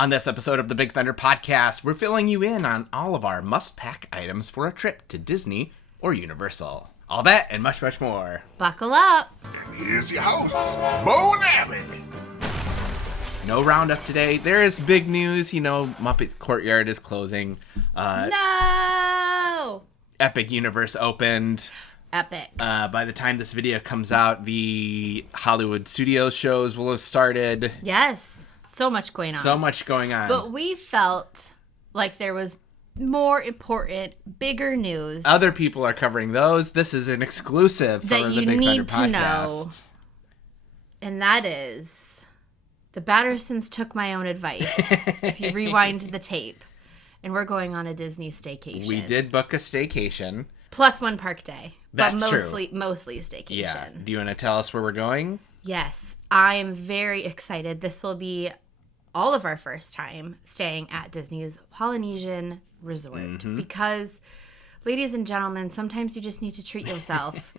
On this episode of the Big Thunder Podcast, we're filling you in on all of our must-pack items for a trip to Disney or Universal. All that and much, much more. Buckle up. And here's your hosts, Bo and Abby. No roundup today. There is big news. You know, Muppet Courtyard is closing. No! Epic Universe opened. Epic. By the time this video comes out, the Hollywood Studios shows will have started. Yes. So much going on. So much going on. But we felt like there was more important, bigger news. Other people are covering those. This is an exclusive for that the you Big need Thunder to Podcast. know. And that is, the Battersons took my own advice. If you rewind the tape. And we're going on a Disney staycation. We did book a staycation. Plus one park day. That's but true. Mostly staycation. Yeah. Do you want to tell us where we're going? Yes. I am very excited. This will be all of our first time staying at Disney's Polynesian Resort. Because, ladies and gentlemen, sometimes you just need to treat yourself.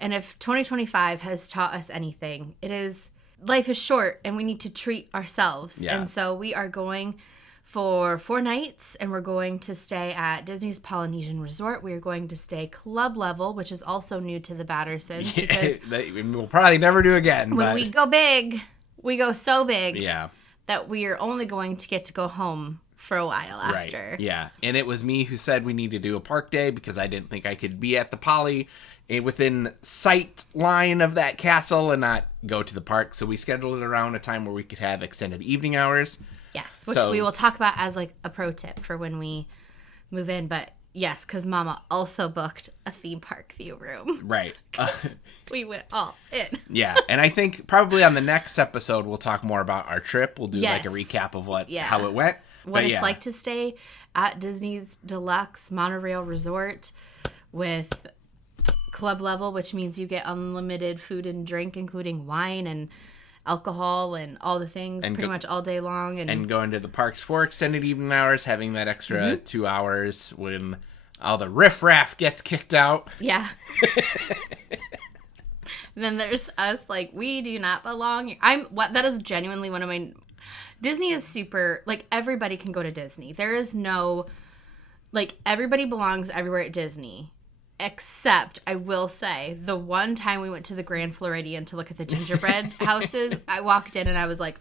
And if 2025 has taught us anything, it is life is short and we need to treat ourselves. Yeah. And so we are going for 4 nights, and we're going to stay at Disney's Polynesian Resort. We are going to stay club level, which is also new to the Battersons. Because we'll probably never do again. when we go big, we go so big Yeah. that we are only going to get to go home for a while after. Right. Yeah. And it was me who said we need to do a park day because I didn't think I could be at the Poly within sight line of that castle and not go to the park. So we scheduled it around a time where we could have extended evening hours. Yes, which we will talk about as like a pro tip for when we move in. But yes, because Mama also booked a theme park view room. Right. We went all in. Yeah. And I think probably on the next episode, we'll talk more about our trip. We'll do Yes. like a recap of how it went. What it's like to stay at Disney's Deluxe Monorail Resort with club level, which means you get unlimited food and drink, including wine and alcohol and all the things pretty much all day long. And going to the parks for extended evening hours, having that extra 2 hours when all the riffraff gets kicked out. Yeah. And then there's us, like, we do not belong. That is genuinely one of my... Disney is super... Like, everybody can go to Disney. There is no... Like, everybody belongs everywhere at Disney. Except, I will say, the one time we went to the Grand Floridian to look at the gingerbread houses, I walked in and I was like,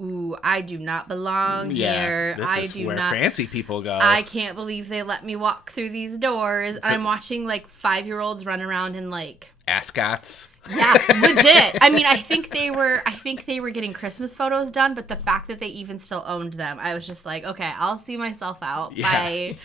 ooh, I do not belong here. This is where fancy people go. I can't believe they let me walk through these doors. So, I'm watching, like, 5-year-olds run around in, like... ascots. Yeah, legit. I mean, I think they were getting Christmas photos done, but the fact that they even still owned them, I was just like, okay, I'll see myself out. Yeah. Bye.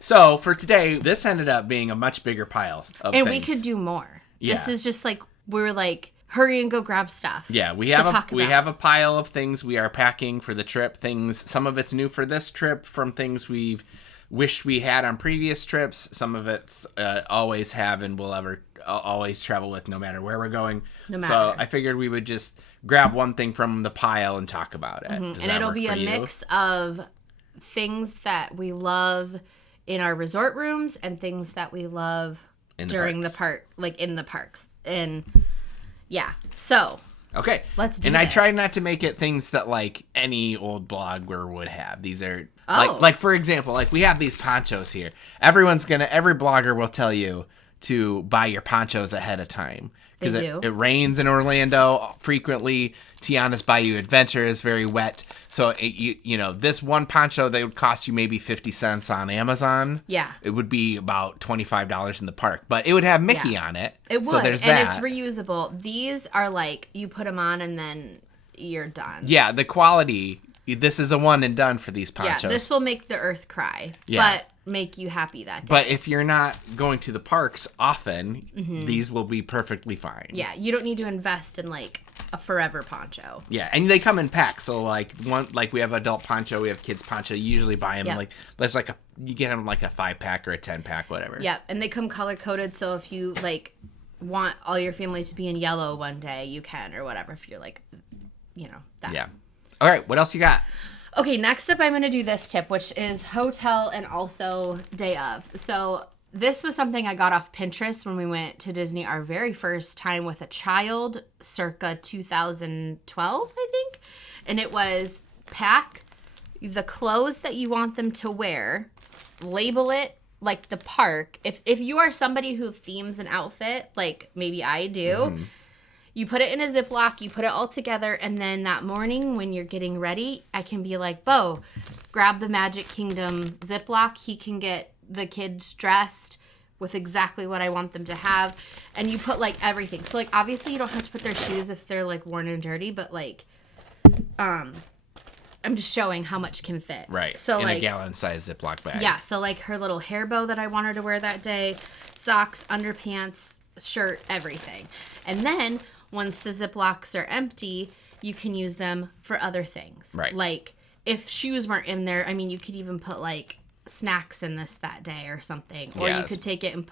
So, for today, this ended up being a much bigger pile of And things. we could do more. Yeah. This is just like, we're like, hurry and go grab stuff. Yeah, we have a pile of things we are packing for the trip. Some of it's new for this trip from things we've wished we had on previous trips. Some of it's always have and will always travel with no matter where we're going. No matter. So I figured we would just grab one thing from the pile and talk about it. And it'll be a mix of things that we love in our resort rooms and things that we love during the park, like in the parks. And yeah, so okay, let's do and this. I try not to make it things that like any old blogger would have. These are Oh. like for example, like we have these ponchos here. Every blogger will tell you to buy your ponchos ahead of time because it rains in Orlando frequently. Tiana's Bayou Adventure is very wet. So, this one poncho that would cost you maybe 50 cents on Amazon. Yeah. It would be about $25 in the park. But it would have Mickey on it. It would. So there's and that. it's reusable. These are like, you put them on and then you're done. Yeah, the quality... This is a one and done for these ponchos. Yeah, this will make the earth cry, but make you happy that day. But if you're not going to the parks often, these will be perfectly fine. Yeah, you don't need to invest in like a forever poncho. Yeah, and they come in packs. So we have adult poncho, we have kids poncho. You usually buy them you get them like a 5-pack or a 10-pack, whatever. Yeah, and they come color coded. So if you like want all your family to be in yellow one day, you can or whatever. If you're like, that. Yeah. All right, what else you got? Okay, next up I'm going to do this tip, which is hotel and also day of. So this was something I got off Pinterest when we went to Disney our very first time with a child, circa 2012, I think. And it was pack the clothes that you want them to wear, label it like the park. If you are somebody who themes an outfit, like maybe I do, you put it in a Ziploc, you put it all together, and then that morning when you're getting ready, I can be like, Bo, grab the Magic Kingdom Ziploc. He can get the kids dressed with exactly what I want them to have. And you put like everything. So like obviously you don't have to put their shoes if they're like worn and dirty, but like I'm just showing how much can fit. Right. So in like a gallon-sized Ziploc bag. Yeah, so like her little hair bow that I want her to wear that day, socks, underpants, shirt, everything. And then once the Ziplocs are empty, you can use them for other things. Right. Like if shoes weren't in there, I mean, you could even put like snacks in this that day or something. Or you could take it and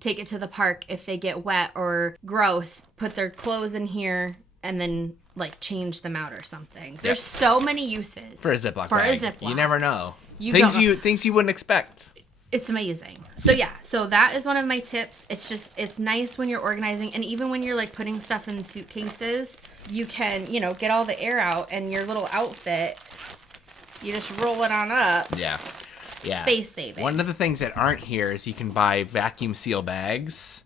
take it to the park if they get wet or gross, put their clothes in here and then like change them out or something. There's so many uses for a Ziploc bag. You never know. Things you wouldn't expect. It's amazing. So that is one of my tips. It's nice when you're organizing, and even when you're like putting stuff in suitcases, you can, get all the air out, and your little outfit, you just roll it on up. Yeah. Space saving. One of the things that aren't here is you can buy vacuum seal bags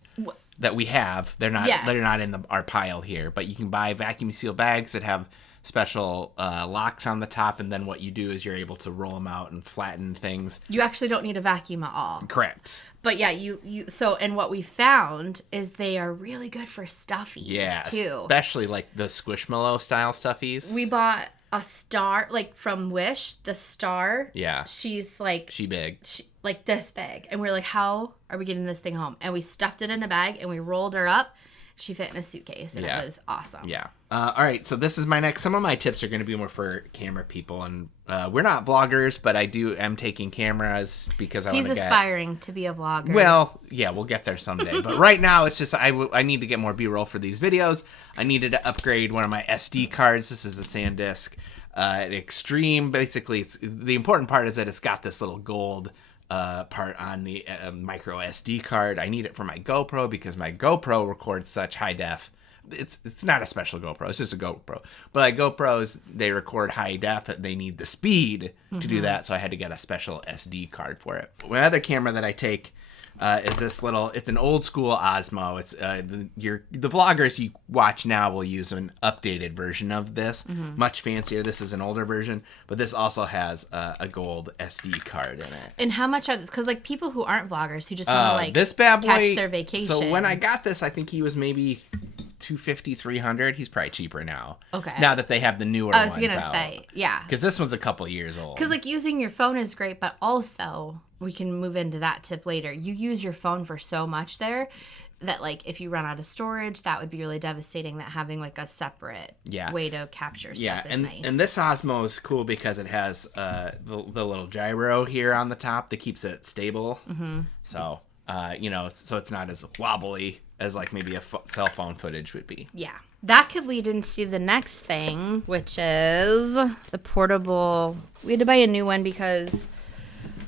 that we have. They're not in our pile here, but you can buy vacuum seal bags that have special locks on the top, and then what you do is you're able to roll them out and flatten things. You actually don't need a vacuum at all. Correct. But yeah, and what we found is they are really good for stuffies too. Especially like the Squishmallow style stuffies. We bought a star, like from Wish, the star. Yeah. She's like... She big. Like this big. And we're like, how are we getting this thing home? And we stuffed it in a bag and we rolled her up. She fit in a suitcase, and it was awesome. Yeah. All right, so this is some of my tips are going to be more for camera people, and we're not vloggers, but I am taking cameras because He's aspiring to be a vlogger. Well, yeah, we'll get there someday. But right now, it's just I need to get more B-roll for these videos. I needed to upgrade one of my SD cards. This is a SanDisk Extreme. Basically, the important part is that it's got this little gold part on the micro SD card. I need it for my GoPro because my GoPro records such high def. It's not a special GoPro. It's just a GoPro. But like GoPros, they record high def. They need the speed to do that. So I had to get a special SD card for it. My other camera that I take is this little. It's an old school Osmo. It's the vloggers you watch now will use an updated version of this, much fancier. This is an older version, but this also has a gold SD card in it. And how much are this? Because like people who aren't vloggers who just want to this bad boy, catch their vacation. So when I got this, I think he was maybe $250, $300. He's probably cheaper now. Okay. Now that they have the newer ones out. I was gonna say, yeah. Because this one's a couple years old. Because like using your phone is great, but also we can move into that tip later. You use your phone for so much there that like if you run out of storage, that would be really devastating. That having like a separate way to capture stuff is nice. And this Osmo is cool because it has the little gyro here on the top that keeps it stable. So so it's not as wobbly as like maybe a cell phone footage would be. Yeah. That could lead into the next thing, which is the portable. We had to buy a new one because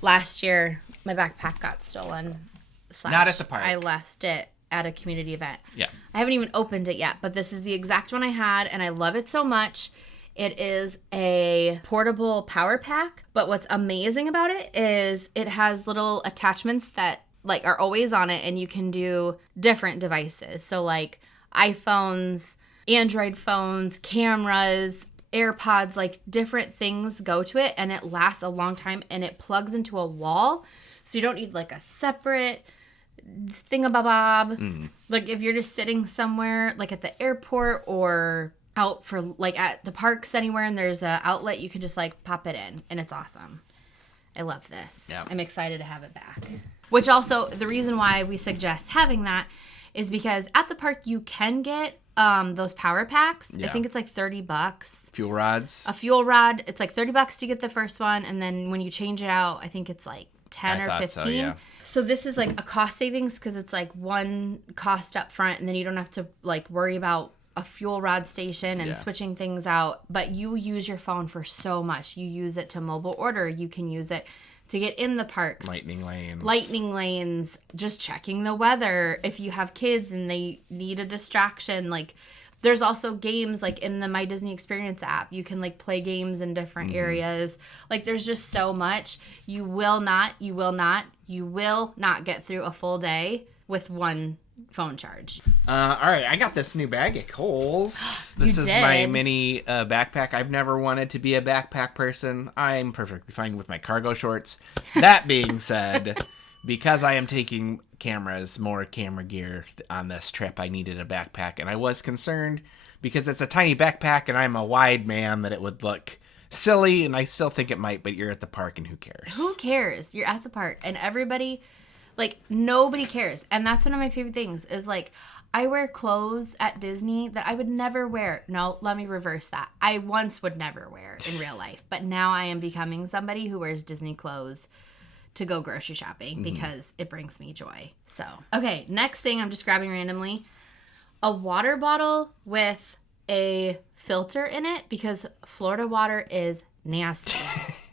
last year my backpack got stolen. Not at the park. I left it at a community event. Yeah. I haven't even opened it yet, but this is the exact one I had, and I love it so much. It is a portable power pack, but what's amazing about it is it has little attachments that like are always on it, and you can do different devices. So like iPhones, Android phones, cameras, AirPods, like different things go to it, and it lasts a long time, and it plugs into a wall. So you don't need like a separate thingabob. Like if you're just sitting somewhere like at the airport or out for like at the parks anywhere and there's an outlet, you can just like pop it in, and it's awesome. I love this. Yep. I'm excited to have it back. Which also, the reason why we suggest having that is because at the park you can get those power packs. I think it's like $30. Fuel rods. A fuel rod. It's like $30 to get the first one, and then when you change it out, I think it's like 10 or 15. So, yeah. So this is like a cost savings because it's like one cost up front, and then you don't have to like worry about a fuel rod station and switching things out. But you use your phone for so much. You use it to mobile order. You can use it to get in the parks. Lightning lanes. Just checking the weather. If you have kids and they need a distraction, like There's also games like in the My Disney Experience app. You can like play games in different areas. Like there's just so much. You will not get through a full day with one phone charge. All right, I got this new bag at Kohl's. This is my mini backpack. I've never wanted to be a backpack person. I'm perfectly fine with my cargo shorts. That being said, because I am taking more camera gear on this trip, I needed a backpack, and I was concerned because it's a tiny backpack and I'm a wide man that it would look silly, and I still think it might, but you're at the park and who cares? Who cares? You're at the park and everybody, like, nobody cares. And that's one of my favorite things is like, I wear clothes at Disney that I would never wear. No, let me reverse that. I once would never wear in real life, but now I am becoming somebody who wears Disney clothes to go grocery shopping because it brings me joy. So, okay, next thing I'm just grabbing randomly, a water bottle with a filter in it because Florida water is nasty.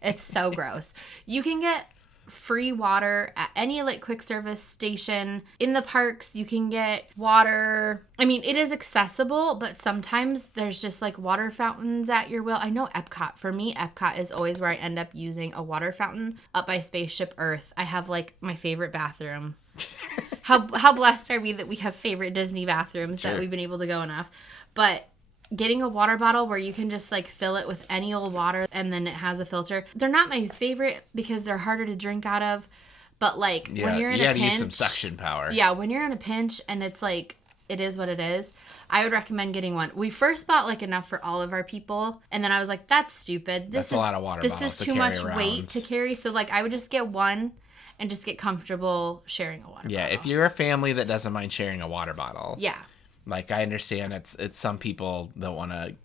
It's so gross. You can get free water at any like quick service station in the parks. You can get water. I mean, it is accessible, but sometimes there's just like water fountains at your will. I know EPCOT. For me, EPCOT is always where I end up using a water fountain up by Spaceship Earth. I have like my favorite bathroom. How blessed are we that we have favorite Disney bathrooms that we've been able to go enough. But getting a water bottle where you can just like fill it with any old water and then it has a filter. They're not my favorite because they're harder to drink out of. But like when you're in a pinch, use some suction power. Yeah, when you're in a pinch and it's like it is what it is, I would recommend getting one. We first bought like enough for all of our people, and then I was like, that's stupid. That's a lot of water bottles. This is too much weight to carry. So like I would just get one and just get comfortable sharing a water bottle. Yeah, if you're a family that doesn't mind sharing a water bottle. Yeah. Like, I understand it's some people don't want to,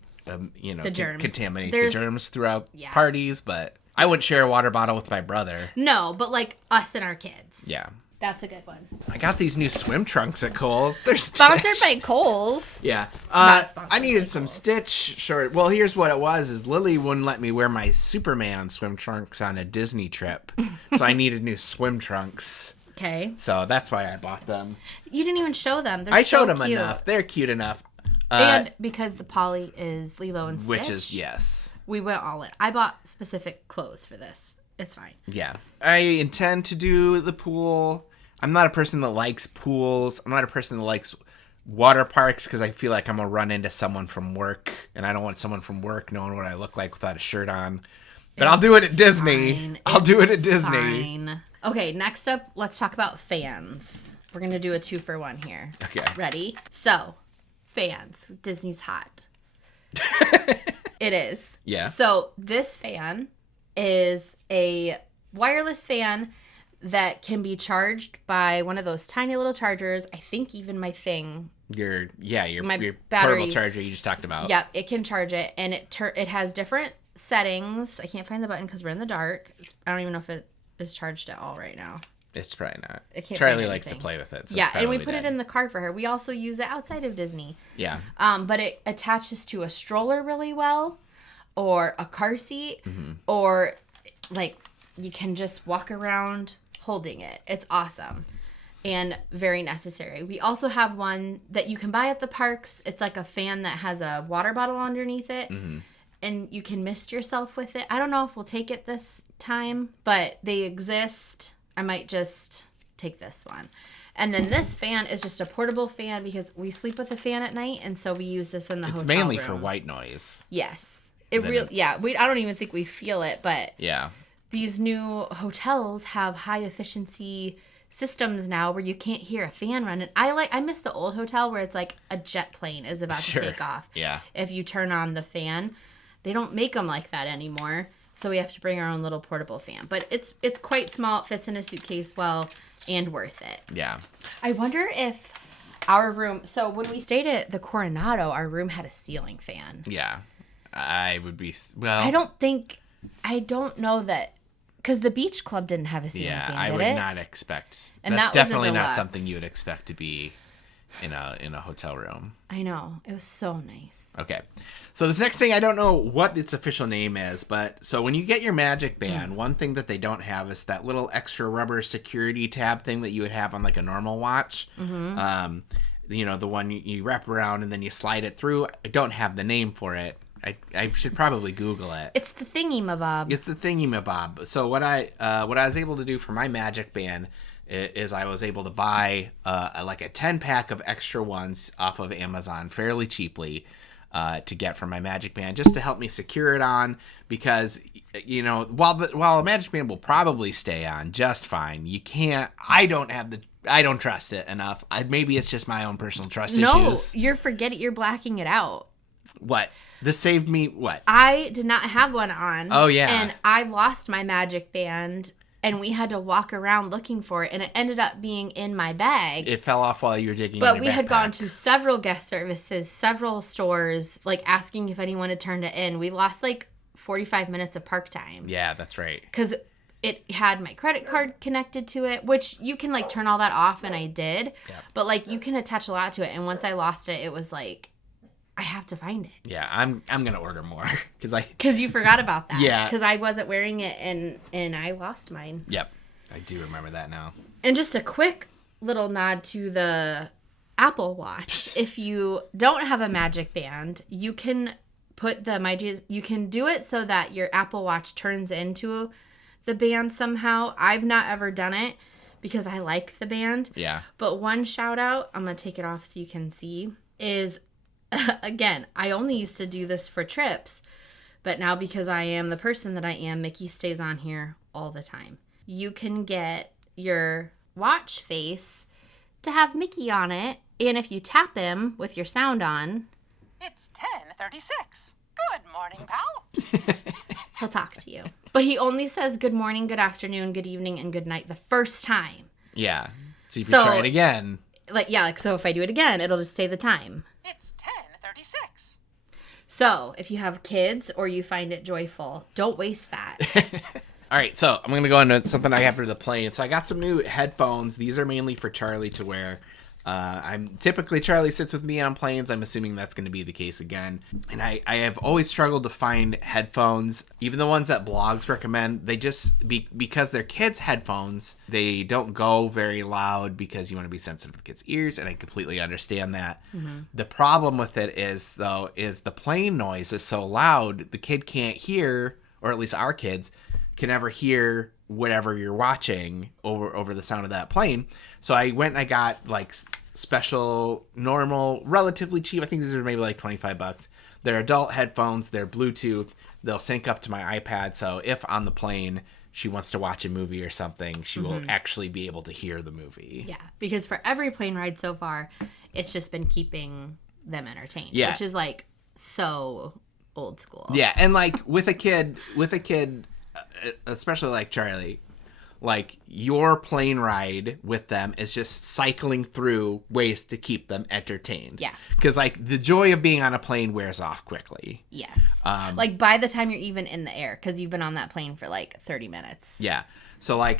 contaminate the germs throughout parties, but I wouldn't share a water bottle with my brother. No, but, like, us and our kids. Yeah. That's a good one. I got these new swim trunks at Kohl's. They're sponsored by Kohl's. Yeah. I needed some Stitch short. Well, here's what it was, is Lily wouldn't let me wear my Superman swim trunks on a Disney trip, so I needed new swim trunks. Okay. So that's why I bought them. You didn't even show them. I showed them enough. They're cute enough. And because the Polly is Lilo and Stitch. Which is, yes. We went all in. I bought specific clothes for this. It's fine. Yeah. I intend to do the pool. I'm not a person that likes pools. I'm not a person that likes water parks because I feel like I'm going to run into someone from work. And I don't want someone from work knowing what I look like without a shirt on. But I'll do it at Disney. I'll do it at Disney. Fine. Okay, next up, let's talk about fans. We're going to do a 2-for-1 here. Okay. Ready? So, fans. Disney's hot. It is. Yeah. So, this fan is a wireless fan that can be charged by one of those tiny little chargers. I think even my thing. Your battery, portable charger you just talked about. Yep, it can charge it, and it has different settings. I can't find the button because we're in the dark. I don't even know if it is charged at all right now. It's probably not. Charlie likes to play with it. So yeah, and we put it in the car for her. We also use it outside of Disney. Yeah. But it attaches to a stroller really well, or a car seat, or like you can just walk around holding it. It's awesome and very necessary. We also have one that you can buy at the parks. It's like a fan that has a water bottle underneath it. And you can mist yourself with it. I don't know if we'll take it this time, but they exist. I might just take this one. And then this fan is just a portable fan because we sleep with a fan at night, and so we use this in the hotel room. It's mainly for white noise. Yes. I don't even think we feel it, but these new hotels have high efficiency systems now where you can't hear a fan running. I miss the old hotel where it's like a jet plane is about to take off. Yeah. If you turn on the fan. They don't make them like that anymore, so we have to bring our own little portable fan. But it's quite small. It fits in a suitcase well and worth it. Yeah. I wonder if our room... So when we stayed at the Coronado, our room had a ceiling fan. Yeah. I would be... Well... I don't know that... Because the beach club didn't have a ceiling fan, I would not expect... And that's definitely not something you would expect to be in a hotel room. I know. It was so nice. Okay. So this next thing, I don't know what its official name is, but so when you get your Magic Band, one thing that they don't have is that little extra rubber security tab thing that you would have on like a normal watch. the one you wrap around and then you slide it through. I don't have the name for it. I should probably Google it. It's the thingy-mabob. It's the thingy-mabob. So what I was able to do for my Magic Band is I was able to buy a 10-pack of extra ones off of Amazon fairly cheaply to get for my Magic Band, just to help me secure it on, because while a Magic Band will probably stay on just fine, I don't trust it enough. Maybe it's just my own personal trust issues. No, you're blacking it out. What? This saved me what? I did not have one on. Oh, yeah. And I lost my Magic Band, and we had to walk around looking for it, and it ended up being in my bag. It fell off while you were digging in But your we had backpack. gone to several guest services, several stores, asking if anyone had turned it in. We lost 45 minutes of park time. Yeah, that's right. Because it had my credit card connected to it, which you can turn all that off, and I did. Yeah. But you can attach a lot to it, and once I lost it, it was I have to find it. Yeah, I'm gonna order more because you forgot about that. Yeah, because I wasn't wearing it and I lost mine. Yep, I do remember that now. And just a quick little nod to the Apple Watch. If you don't have a Magic Band, you can you can do it so that your Apple Watch turns into the band somehow. I've not ever done it because I like the band. Yeah. But one shout out, I'm gonna take it off so you can see, is again, I only used to do this for trips, but now because I am the person that I am, Mickey stays on here all the time. You can get your watch face to have Mickey on it, and if you tap him with your sound on, it's 10:36. Good morning, pal. he'll talk to you. But he only says good morning, good afternoon, good evening, and good night the first time. Yeah. So if you try it again. So if I do it again, it'll just say the time. It's 10:36. So, if you have kids or you find it joyful, don't waste that. All right, so I'm going to go into something I have for the plane. So I got some new headphones. These are mainly for Charlie to wear. Charlie sits with me on planes. I'm assuming that's going to be the case again. And I have always struggled to find headphones, even the ones that blogs recommend. They just, because they're kids' headphones, they don't go very loud because you want to be sensitive to kids' ears, and I completely understand that. Mm-hmm. The problem with it is the plane noise is so loud, the kid can't hear, or at least our kids can never hear whatever you're watching over the sound of that plane. So I went and I got special, normal, relatively cheap. I think these are maybe $25. They're adult headphones. They're Bluetooth. They'll sync up to my iPad. So if on the plane she wants to watch a movie or something, she will actually be able to hear the movie. Yeah, because for every plane ride so far, it's just been keeping them entertained. Yeah. Which is so old school. Yeah, and with a kid, especially like Charlie, your plane ride with them is just cycling through ways to keep them entertained. Yeah. Because the joy of being on a plane wears off quickly. Yes. By the time you're even in the air, because you've been on that plane for 30 minutes. Yeah. So I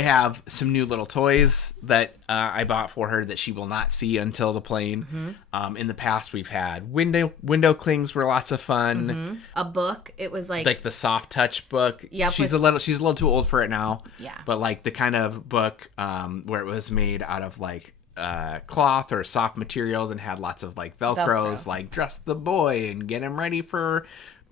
have some new little toys that I bought for her that she will not see until the plane. Mm-hmm. In the past, we've had window clings were lots of fun. Mm-hmm. A book. It was like the soft touch book. Yep. She's a little too old for it now. Yeah. But the kind of book where it was made out of cloth or soft materials and had lots of Velcros, dress the boy and get him ready for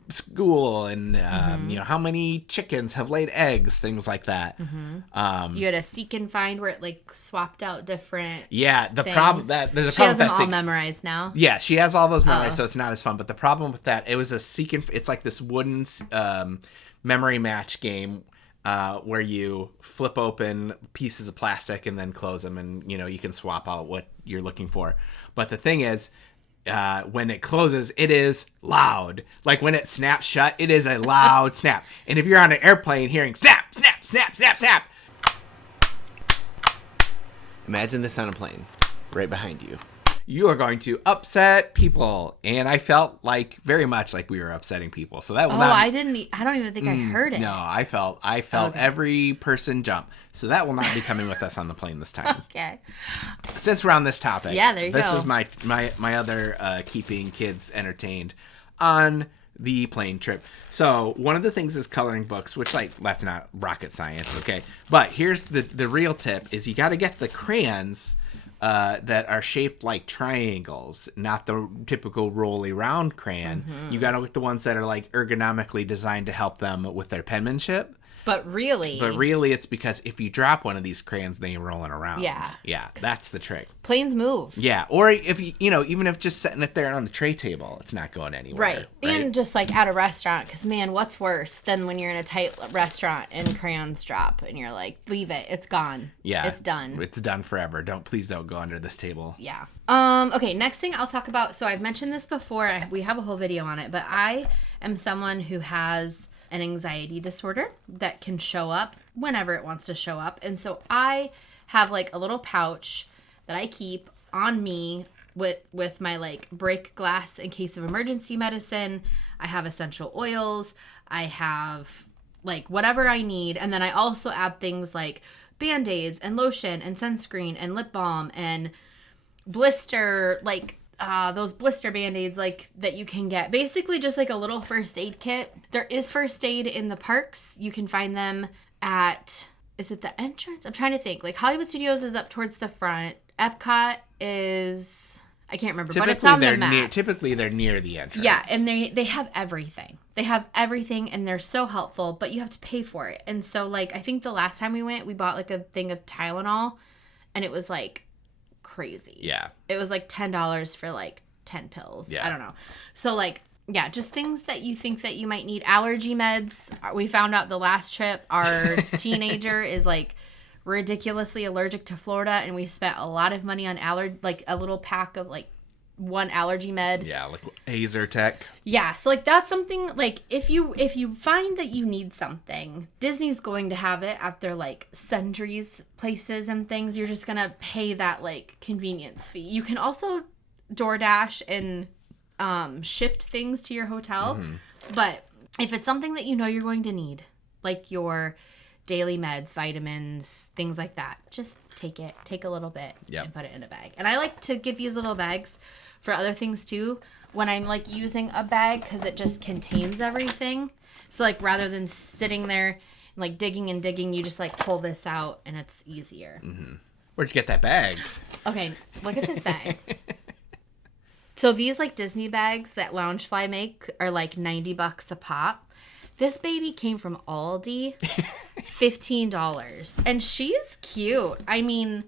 school, and how many chickens have laid eggs, things like that. You had a seek and find where it swapped out different the things. Problem that there's a she problem has them with all that memorized now. Yeah, she has all those memorized, so it's not as fun. But the problem with that, it was a seek and it's this wooden memory match game where you flip open pieces of plastic and then close them, and you can swap out what you're looking for. But the thing is, when it closes, it is loud. When it snaps shut, it is a loud snap. And if you're on an airplane hearing snap, snap, snap, snap, snap, imagine this on a plane right behind you. You are going to upset people. And I felt very much like we were upsetting people. So that will not... I don't even think I heard it. No, I felt every person jump. So that will not be coming with us on the plane this time. Okay. Since we're on this topic, yeah, there you go. This is my other keeping kids entertained on the plane trip. So one of the things is coloring books, which that's not rocket science, okay? But here's the real tip: is you got to get the crayons that are shaped like triangles, not the typical rolly round crayon. You got to get the ones that are like ergonomically designed to help them with their penmanship. But really, it's because if you drop one of these crayons, then you're rolling around. Yeah, that's the trick. Planes move. Yeah, or if even if just setting it there on the tray table, it's not going anywhere. Right. And just like at a restaurant, because man, what's worse than when you're in a tight restaurant and crayons drop and you're like, leave it, it's gone. Yeah, it's done. It's done forever. Please don't go under this table. Yeah. Okay, next thing I'll talk about. So I've mentioned this before. We have a whole video on it, but I am someone who has an anxiety disorder that can show up whenever it wants to show up. And so I have like a little pouch that I keep on me with my like break glass in case of emergency medicine. I have essential oils. I have like whatever I need. And then I also add things like Band-Aids and lotion and sunscreen and lip balm and blister, like those blister Band-Aids like that you can get. Basically just like a little first aid kit. There is first aid in the parks. You can find them at, is it the entrance? I'm trying to think. Like Hollywood Studios is up towards the front. EPCOT is, I can't remember, but it's on the map. Typically they're near the entrance. Yeah, and they have everything. They have everything and they're so helpful, but you have to pay for it. And so like I think the last time we went, we bought like a thing of Tylenol and it was like crazy. Yeah. It was like $10 for like 10 pills. Yeah. I don't know. So like, yeah, just things that you think that you might need. Allergy meds. We found out the last trip our teenager is like ridiculously allergic to Florida, and we spent a lot of money on like a little pack of like one allergy med. Yeah, like Hazer Tech. Yeah, so like that's something like if you find that you need something, Disney's going to have it at their like sundries places and things. You're just gonna pay that like convenience fee. You can also DoorDash and shipped things to your hotel, but if it's something that you know you're going to need, like your daily meds, vitamins, things like that, just take a little bit and put it in a bag. And I like to get these little bags for other things too when I'm like using a bag, because it just contains everything. So like rather than sitting there and like digging, you just like pull this out and it's easier. Where'd you get that bag? Okay, look at this bag. So these like Disney bags that Loungefly make are like $90 a pop. This baby came from Aldi, $15. And she's cute. I mean,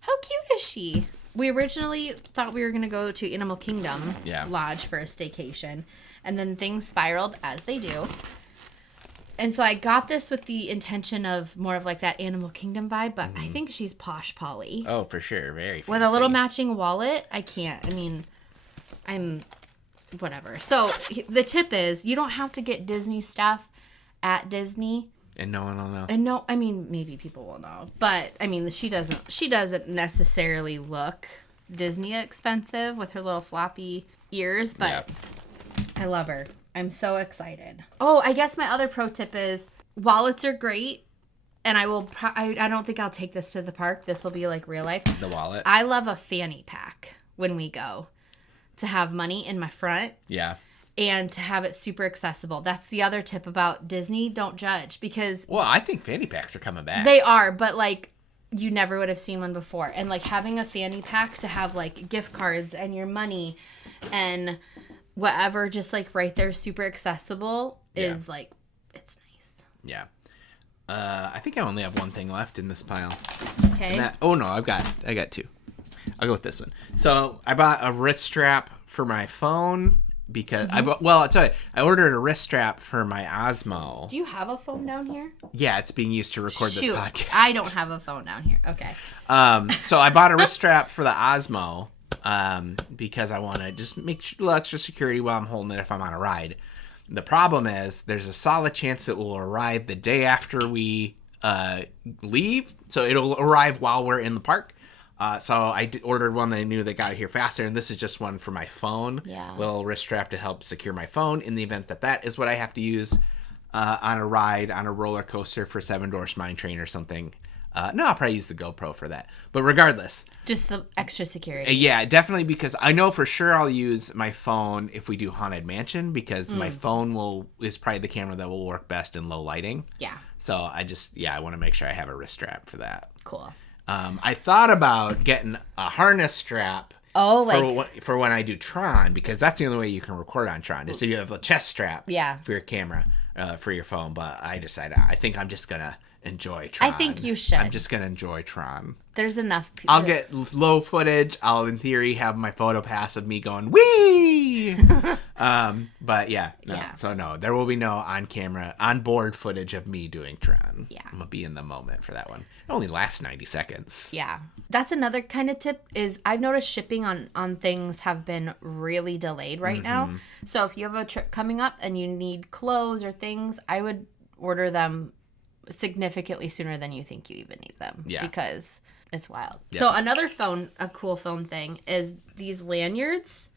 how cute is she? We originally thought we were going to go to Animal Kingdom Lodge for a staycation. And then things spiraled, as they do. And so I got this with the intention of more of like that Animal Kingdom vibe. But I think she's posh Polly. Oh, for sure. Very fancy. With a little matching wallet. I can't. I mean, I'm... whatever. So the tip is you don't have to get Disney stuff at Disney. And no one will know. And no, I mean, maybe people will know. But, I mean, she doesn't necessarily look Disney expensive with her little floppy ears. But I love her. I'm so excited. Oh, I guess my other pro tip is wallets are great. And I don't think I'll take this to the park. This will be like real life. The wallet. I love a fanny pack when we go. To have money in my front. Yeah. And to have it super accessible. That's the other tip about Disney. Don't judge because... Well, I think fanny packs are coming back. They are, but like you never would have seen one before. And like having a fanny pack to have like gift cards and your money and whatever just like right there super accessible is like, it's nice. Yeah. I think I only have one thing left in this pile. Okay. I got two. I'll go with this one. So I bought a wrist strap for my phone because I'll tell you, I ordered a wrist strap for my Osmo. Do you have a phone down here? Yeah, it's being used to record this podcast. I don't have a phone down here. Okay. So I bought a wrist strap for the Osmo because I want to just make a little extra security while I'm holding it if I'm on a ride. The problem is there's a solid chance it will arrive the day after we leave. So it'll arrive while we're in the park. So I ordered one that I knew that got here faster, and this is just one for my phone. Yeah. Little wrist strap to help secure my phone in the event that is what I have to use on a ride, on a roller coaster for Seven Dwarfs Mine Train or something. No, I'll probably use the GoPro for that. But regardless. Just the extra security. Yeah, definitely, because I know for sure I'll use my phone if we do Haunted Mansion, because my phone is probably the camera that will work best in low lighting. Yeah. So I want to make sure I have a wrist strap for that. Cool. I thought about getting a harness strap. For when I do Tron, because that's the only way you can record on Tron is so you have a chest strap for your camera, for your phone. But I decided I think I'm just gonna enjoy Tron. I think you should. I'm just gonna enjoy Tron. There's enough people. I'll get low footage. I'll in theory have my photo pass of me going wee. But so no, there will be no on board footage of me doing Tron. Yeah, I'm gonna be in the moment for that one. It only lasts 90 seconds. Yeah. That's another kind of tip is I've noticed shipping on things have been really delayed right now. So if you have a trip coming up and you need clothes or things, I would order them significantly sooner than you think you even need them. Yeah. Because it's wild. Yep. So another a cool phone thing is these lanyards.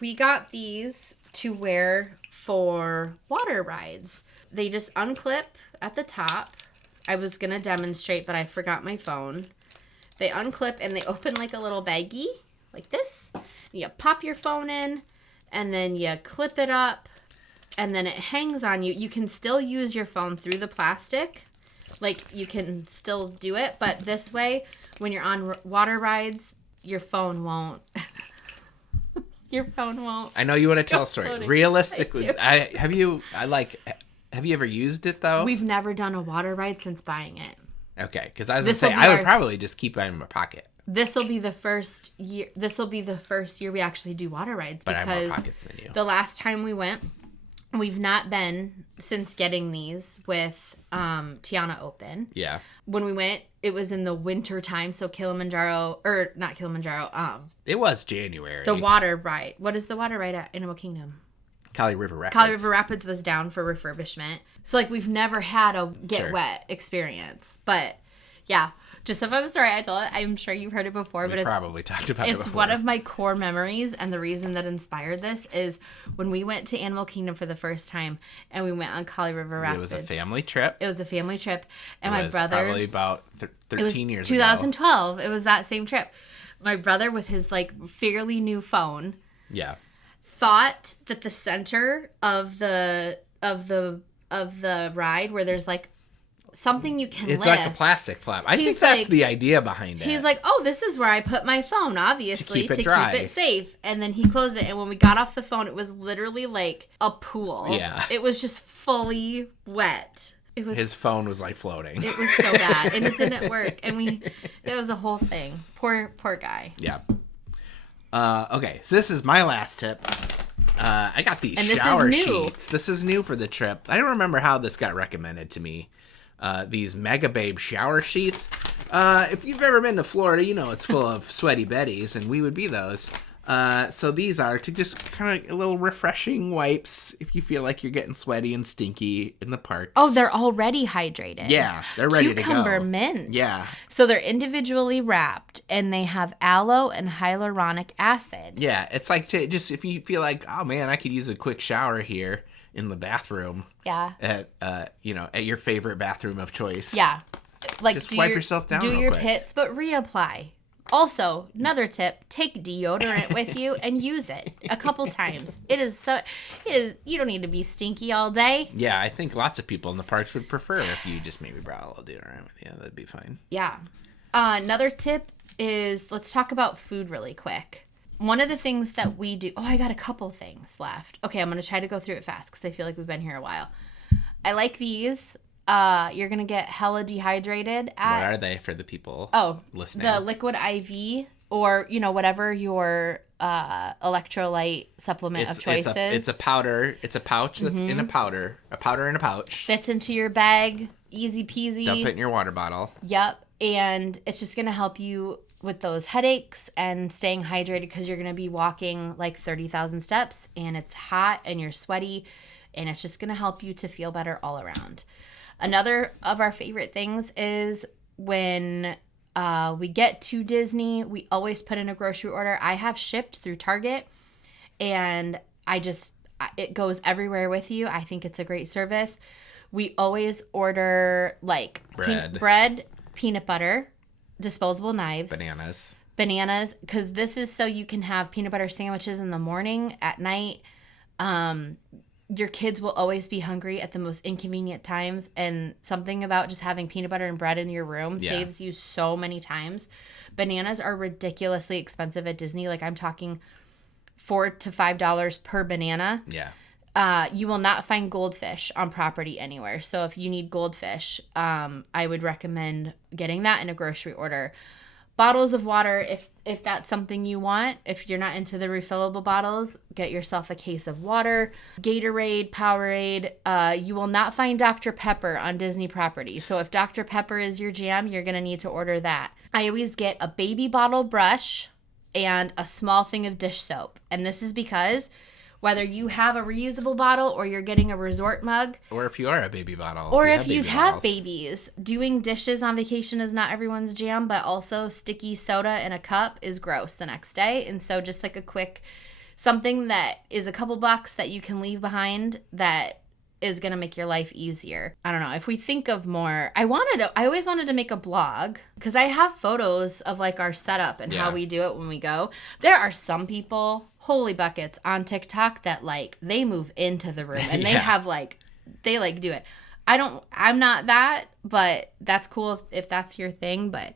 We got these to wear for water rides. They just unclip at the top. I was going to demonstrate, but I forgot my phone. They unclip and they open like a little baggie, like this. You pop your phone in, and then you clip it up, and then it hangs on you. You can still use your phone through the plastic. Like, you can still do it, but this way, when you're on water rides, your phone won't. Your phone won't. I know you want to tell a story. Floating. Realistically, have you ever used it, though? We've never done a water ride since buying it. Okay, because I was going to say, I would probably just keep it in my pocket. This will be the first year. This will be the first year we actually do water rides. But because I have more pockets than you. The last time we went, we've not been since getting these with Tiana open. Yeah. When we went, it was in the winter time, so not Kilimanjaro. It was January. The water ride. What is the water ride at Animal Kingdom? Kali River Rapids. Kali River Rapids was down for refurbishment. So, we've never had a get wet experience. But, yeah, just a fun story I told it. I'm sure you've heard it before. But probably talked about it before. It's one of my core memories, and the reason that inspired this is when we went to Animal Kingdom for the first time, and we went on Kali River Rapids. It was a family trip. And my brother... probably about 13 years 2012. It was that same trip. My brother, with his, fairly new phone... Yeah. Thought that the center of the ride where there's something you can lift. It's like a plastic flap. I think that's the idea behind it. He's like, oh, this is where I put my phone, obviously, to keep it safe. And then he closed it. And when we got off the phone, it was literally like a pool. Yeah. It was just fully wet. His phone was floating. It was so bad. And it didn't work. And it was a whole thing. Poor guy. Yeah. Okay, so this is my last tip. I got these shower sheets. This is new for the trip. I don't remember how this got recommended to me. These Megababe shower sheets. If you've ever been to Florida, you know it's full of sweaty betties, and we would be those. So these are to just kind of a little refreshing wipes if you feel like you're getting sweaty and stinky in the parks. Oh, they're already hydrated. Yeah, they're ready to go. Cucumber mint. Yeah. So they're individually wrapped, and they have aloe and hyaluronic acid. Yeah, it's just if you feel like, oh man, I could use a quick shower here in the bathroom. Yeah. At your favorite bathroom of choice. Yeah. Just wipe yourself down. Do real your quick. pits, but reapply. Also, another tip, take deodorant with you and use it a couple times. It is you don't need to be stinky all day. Yeah, I think lots of people in the parks would prefer if you just maybe brought a little deodorant with you. That'd be fine. Yeah. Another tip is, let's talk about food really quick. One of the things that we do, I got a couple things left. Okay, I'm going to try to go through it fast because I feel like we've been here a while. I like these. You're going to get hella dehydrated at... What are they for the people listening? The liquid IV or, whatever your electrolyte supplement of choice is. It's a powder. It's a pouch that's in a powder. A powder in a pouch. Fits into your bag. Easy peasy. Dump it in your water bottle. Yep. And it's just going to help you with those headaches and staying hydrated because you're going to be walking 30,000 steps and it's hot and you're sweaty and it's just going to help you to feel better all around. Another of our favorite things is when we get to Disney, we always put in a grocery order. I have shipped through Target, and it goes everywhere with you. I think it's a great service. We always order bread, peanut butter, disposable knives. Bananas, because this is so you can have peanut butter sandwiches in the morning, at night. your kids will always be hungry at the most inconvenient times, and something about just having peanut butter and bread in your room saves you so many times. Bananas are ridiculously expensive at Disney. Like, I'm talking $4 to $5 per banana. Yeah. You will not find goldfish on property anywhere. So if you need goldfish, I would recommend getting that in a grocery order. Bottles of water, if that's something you want. If you're not into the refillable bottles, get yourself a case of water. Gatorade, Powerade. You will not find Dr. Pepper on Disney property. So if Dr. Pepper is your jam, you're going to need to order that. I always get a baby bottle brush and a small thing of dish soap. And this is because whether you have a reusable bottle or you're getting a resort mug. Or if you are a baby bottle. Or if you have babies. Doing dishes on vacation is not everyone's jam, but also sticky soda in a cup is gross the next day. And so just like a quick something that is a couple bucks that you can leave behind that is going to make your life easier. I don't know. If we think of more, I always wanted to make a blog because I have photos of like our setup and how we do it when we go. There are some people, holy buckets, on TikTok that like they move into the room and they have like, they like do it. I'm not that, but that's cool if that's your thing. But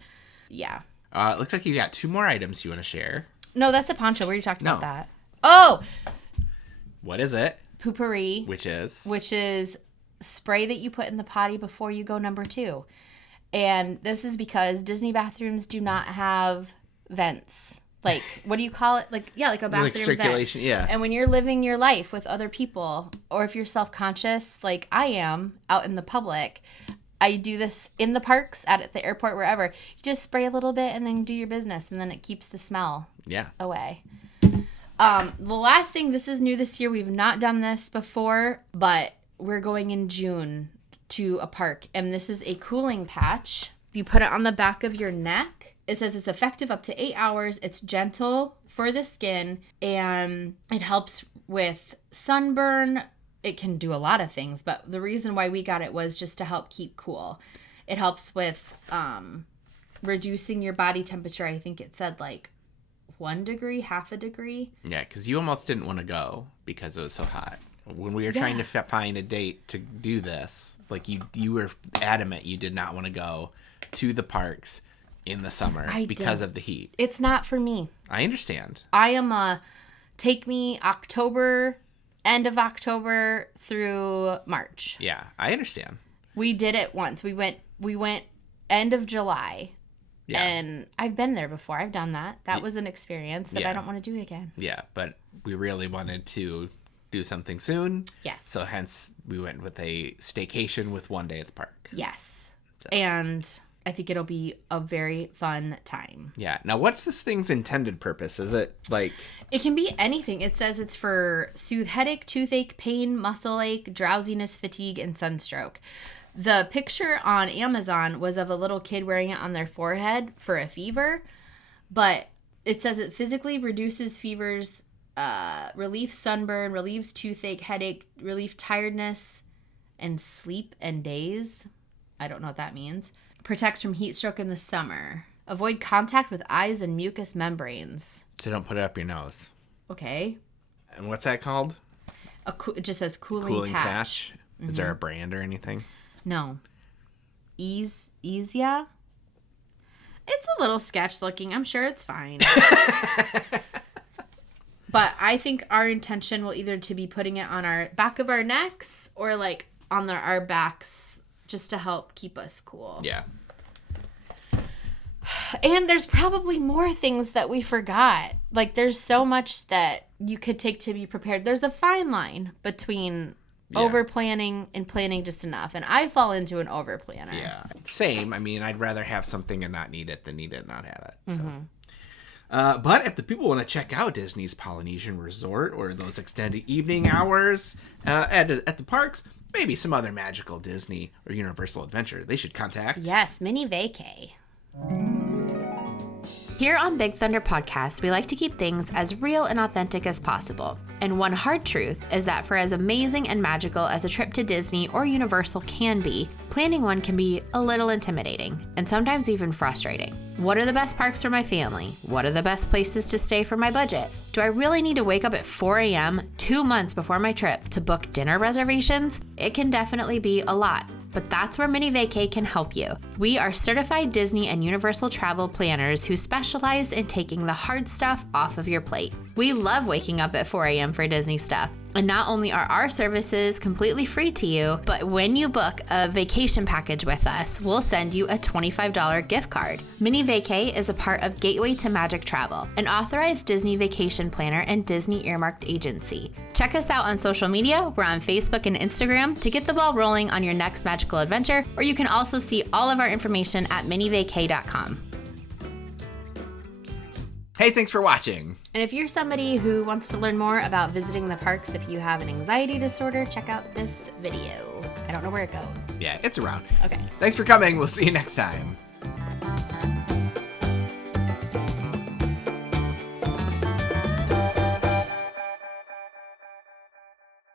yeah. It looks like you got 2 more items you want to share. No, that's a poncho. We already talked about that. Oh! What is it? Poo-Pourri. Which is spray that you put in the potty before you go number 2. And this is because Disney bathrooms do not have vents. Like, what do you call it? Like a bathroom like circulation, vent. yeah. And when you're living your life with other people, or if you're self-conscious, like I am, out in the public, I do this in the parks, at the airport, wherever. You just spray a little bit and then do your business, and then it keeps the smell away. The last thing, this is new this year. We've not done this before, but we're going in June to a park, and this is a cooling patch. You put it on the back of your neck. It says it's effective up to 8 hours. It's gentle for the skin, and it helps with sunburn. It can do a lot of things, but the reason why we got it was just to help keep cool. It helps with reducing your body temperature. I think it said like 1 degree, half a degree. Yeah, because you almost didn't want to go because it was so hot. When we were trying to find a date to do this, like you were adamant you did not want to go to the parks in the summer because of the heat. It's not for me. I understand. I am take me October, end of October through March. Yeah, I understand. We did it once. We went end of July. Yeah. And I've been there before. I've done that. That was an experience that I don't want to do again. Yeah, but we really wanted to do something soon. Yes. So hence we went with a staycation with 1 day at the park. Yes. So. And I think it'll be a very fun time. Yeah. Now, what's this thing's intended purpose? Is it like... It can be anything. It says it's for soothe headache, toothache, pain, muscle ache, drowsiness, fatigue, and sunstroke. The picture on Amazon was of a little kid wearing it on their forehead for a fever, but it says it physically reduces fevers, relieves sunburn, relieves toothache, headache, relieves tiredness, and sleep and daze. I don't know what that means. Protects from heat stroke in the summer. Avoid contact with eyes and mucous membranes. So don't put it up your nose. Okay. And what's that called? It just says cooling patch. Mm-hmm. Is there a brand or anything? No. Easia? It's a little sketch looking. I'm sure it's fine. But I think our intention will either to be putting it on our back of our necks or like on our backs just to help keep us cool. Yeah. And there's probably more things that we forgot. Like there's so much that you could take to be prepared. There's a fine line between over planning and planning just enough. And I fall into an over planner. Yeah. Same. I mean, I'd rather have something and not need it than need it and not have it. So. Mm-hmm. But if the people want to check out Disney's Polynesian Resort or those extended evening hours at the parks, maybe some other magical Disney or Universal adventure, they should contact... Yes, Minnie Vacay. Here on Big Thunder Podcast, we like to keep things as real and authentic as possible. And one hard truth is that for as amazing and magical as a trip to Disney or Universal can be, planning one can be a little intimidating and sometimes even frustrating. What are the best parks for my family? What are the best places to stay for my budget? Do I really need to wake up at 4 a.m. 2 months before my trip to book dinner reservations? It can definitely be a lot. But that's where Minnie Vacay can help you. We are certified Disney and Universal travel planners who specialize in taking the hard stuff off of your plate. We love waking up at 4 a.m. for Disney stuff. And not only are our services completely free to you, but when you book a vacation package with us, we'll send you a $25 gift card. Minnie Vacay is a part of Gateway to Magic Travel, an authorized Disney vacation planner and Disney earmarked agency. Check us out on social media. We're on Facebook and Instagram to get the ball rolling on your next magical adventure, or you can also see all of our information at minnievacay.com. Hey, thanks for watching. And if you're somebody who wants to learn more about visiting the parks, if you have an anxiety disorder, check out this video. I don't know where it goes. Yeah, it's around. Okay. Thanks for coming. We'll see you next time.